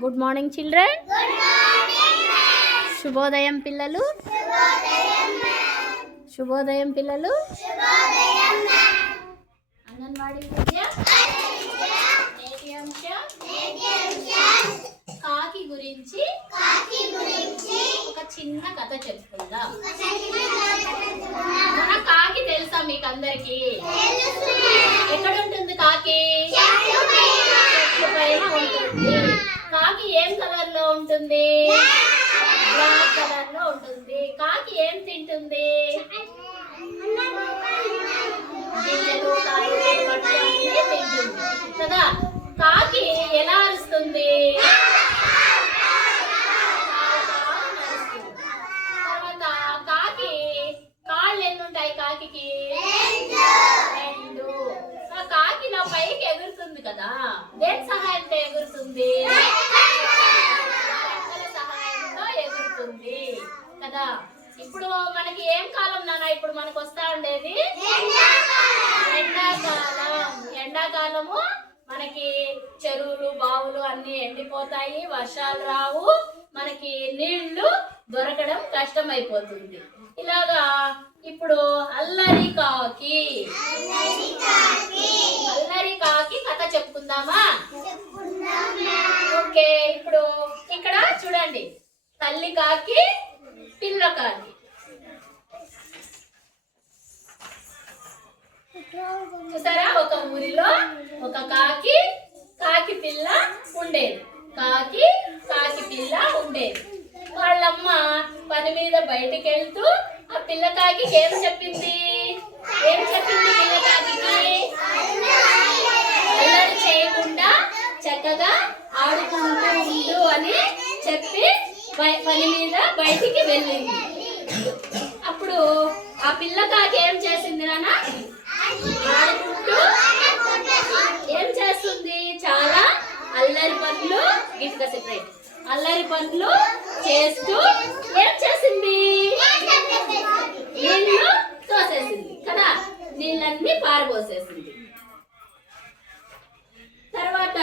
Good morning children. శుభోదయం పిల్లలు. శుభోదయం పిల్లలు. అంగన్వాడీ విద్య నేటి అంశం కాకి గురించి ఒక చిన్న కథ చెప్పుకుందాం. మన కాకి తెలుసా మీకు అందరికి? ఎక్కడ ఉంటుంది కాకి? చెట్ల పైన ఉంటుంది. కాకి ఏం కలర్ లో ఉంటుంది? బ్లాక్ కలర్ లో ఉంటుంది. కాకి ఏం తింటుంది? గింజలు, కాయలు, పళ్ళు అన్నీ తింటుంది కదా. కాకి ఎలా అరుస్తుంది? తర్వాత కాకి కాళ్ళు ఎన్ని ఉంటాయి? కాకి రెండు. కాకి నా పైకి ఎగురుతుంది కదా, దేని సహాయంతో ఎగురుతుంది? సహాయంతో ఎగురుతుంది కదా. ఇప్పుడు మనకి ఏం కాలం నాన్న ఇప్పుడు మనకు వస్తా ఉండేది? ఎండాకాలం. ఎండాకాలము మనకి చెరువులు బావులు అన్ని ఎండిపోతాయి, వర్షాలు రావు, మనకి నీళ్లు దొరకడం కష్టం అయిపోతుంది. ఇలాగా ఇప్పుడు అల్లరి కాకి కథ చెప్పుకుందామా? ఓకే. ఇప్పుడు ఇక్కడ చూడండి, తల్లి కాకి, పిల్ల కాకి. చూసారా, ఒక ఊరిలో ఒక కాకి పిల్ల ఉండేది. కాకి పిల్ల ఉండేది. వాళ్ళమ్మ పని మీద బయటికి వెళ్తూ ఆ పిల్ల కాకి ఏం చెప్పింది? పిల్ల కాకి అల్లరి చేయకుండా చక్కగా ఆడుకుంటూ ఉండు అని చెప్పి పని మీద బయటికి వెళ్ళింది. అప్పుడు ఆ పిల్ల కాకి ఏం చేసింది నాన్న? ఆడుకుంటూ ఏం చేస్తుంది? చాలా అల్లరి పనులు అల్లరి పనులు చేస్తూ ఏం చేసింది? నీళ్లు తోసేసింది కదా, నీళ్ళన్నీ పారబోసేసింది. తర్వాత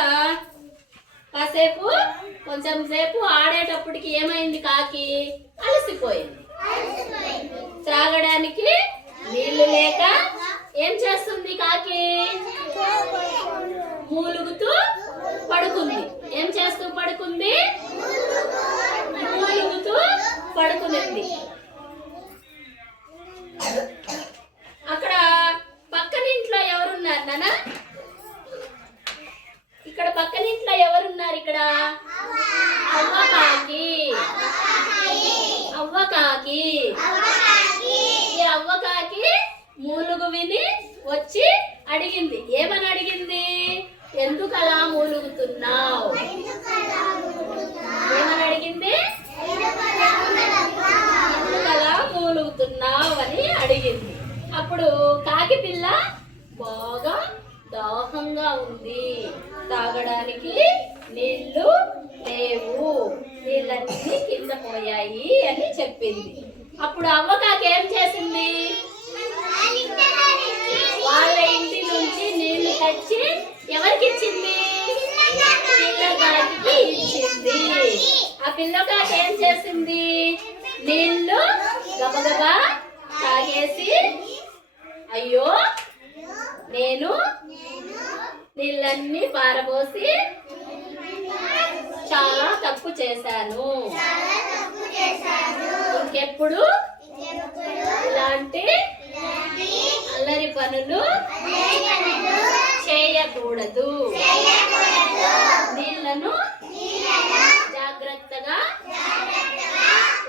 కొంచెం సేపు ఆడేటప్పటికి ఏమైంది? కాకి అలసిపోయింది. త్రాగడానికి నీళ్లు లేక ఏం చేస్తుంది? కాకి మూలుగుతూ పడుకుంది. ఏం చేస్తూ పడుకుంది? మూలుగుతూ పడుకునింది. అక్కడ పక్కనింట్లో ఎవరున్నారు నాన్న? ఇక్కడ పక్కనింట్లో ఎవరున్నారు? ఇక్కడ అవ్వకాకి. ఈ అవ్వకాకి మూలుగు విని వచ్చి అడిగింది. ఏమని అడిగింది? ఎందుకు అలా మూలుగుతున్నావు? ఏమని అడిగింది? ఎందుకు అలా మూలుగుతున్నావు అని అడిగింది. అప్పుడు కాకి పిల్ల బాగా దాహంగా ఉంది, తాగడానికి నీళ్లు లేవు, నీళ్ళన్నీ కింద పోయాయి అని చెప్పింది. అప్పుడు అవ్వకాకి ఏం చేసింది? వాళ్ళ ఇంటి నుంచి నీళ్లు తెచ్చి ఎవరికి ఇచ్చింది? పిల్లకాకి ఇచ్చింది. ఆ పిల్లకాకి ఏం చేసింది? నీళ్లు గబగబా తాగేసి, అయ్యో నేను నీళ్ళన్నీ పారబోసి చాలా తప్పు చేశాను, ఇంకెప్పుడు ఇలాంటి అల్లరి పనులు చేయకూడదు, నీళ్లను జాగ్రత్తగా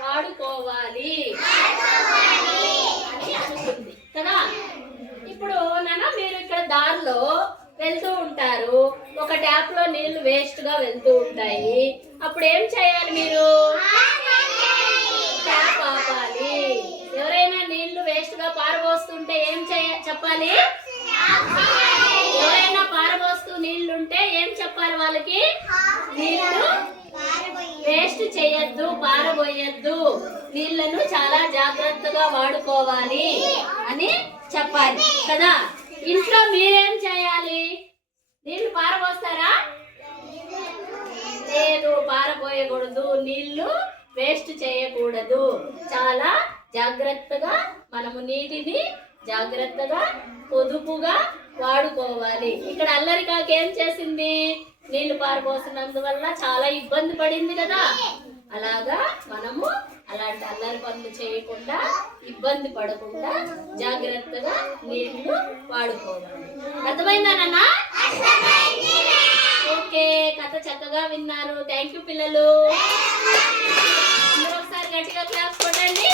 వాడుకోవాలి అని అనుకుంది కదా. ఇప్పుడు నాన్న మీరు ఇక్కడ దారిలో వెళ్తూ ఉంటారు, ఒక ట్యాప్ లో నీళ్లు వేస్ట్ గా వెళ్తూ ఉంటాయి. అప్పుడు ఏం చేయాలి? మీరు ట్యాప్ ఆపాలి. ఎవరైనా నీళ్లు వేస్ట్ గా పారబోస్తుంటే ఏం చెప్పాలి? ఎవరైనా పారబోస్తూ నీళ్లుంటే ఏం చెప్పాలి వాళ్ళకి? నీళ్లు వేస్ట్ చేయొద్దు, పారబోయొద్దు, నీళ్లను చాలా జాగ్రత్తగా వాడుకోవాలి అని చెప్పాలి కదా. ఇంట్లో మీరేం చేయాలి? నీళ్లు పారబోస్తారా? లేదు, పారబోయకూడదు, నీళ్లు వేస్ట్ చేయకూడదు. చాలా జాగ్రత్తగా మనము నీటిని జాగ్రత్తగా పొదుపుగా వాడుకోవాలి. ఇక్కడ అల్లరి కాకి ఏం చేసింది? నీళ్లు పారబోసినందువల్ల చాలా ఇబ్బంది పడింది కదా. అలాగా మనము అలాంటి అల్లరి పనులు చేయకుండా, ఇబ్బంది పడకుండా జాగ్రత్తగా నీళ్లు వాడుకోవాలి. అర్థమైందా నాన్న? ఓకే, కథ చక్కగా విన్నారు. థ్యాంక్ యూ పిల్లలు. అందరూ ఒకసారి గట్టిగా క్లాప్స్ కొట్టండి.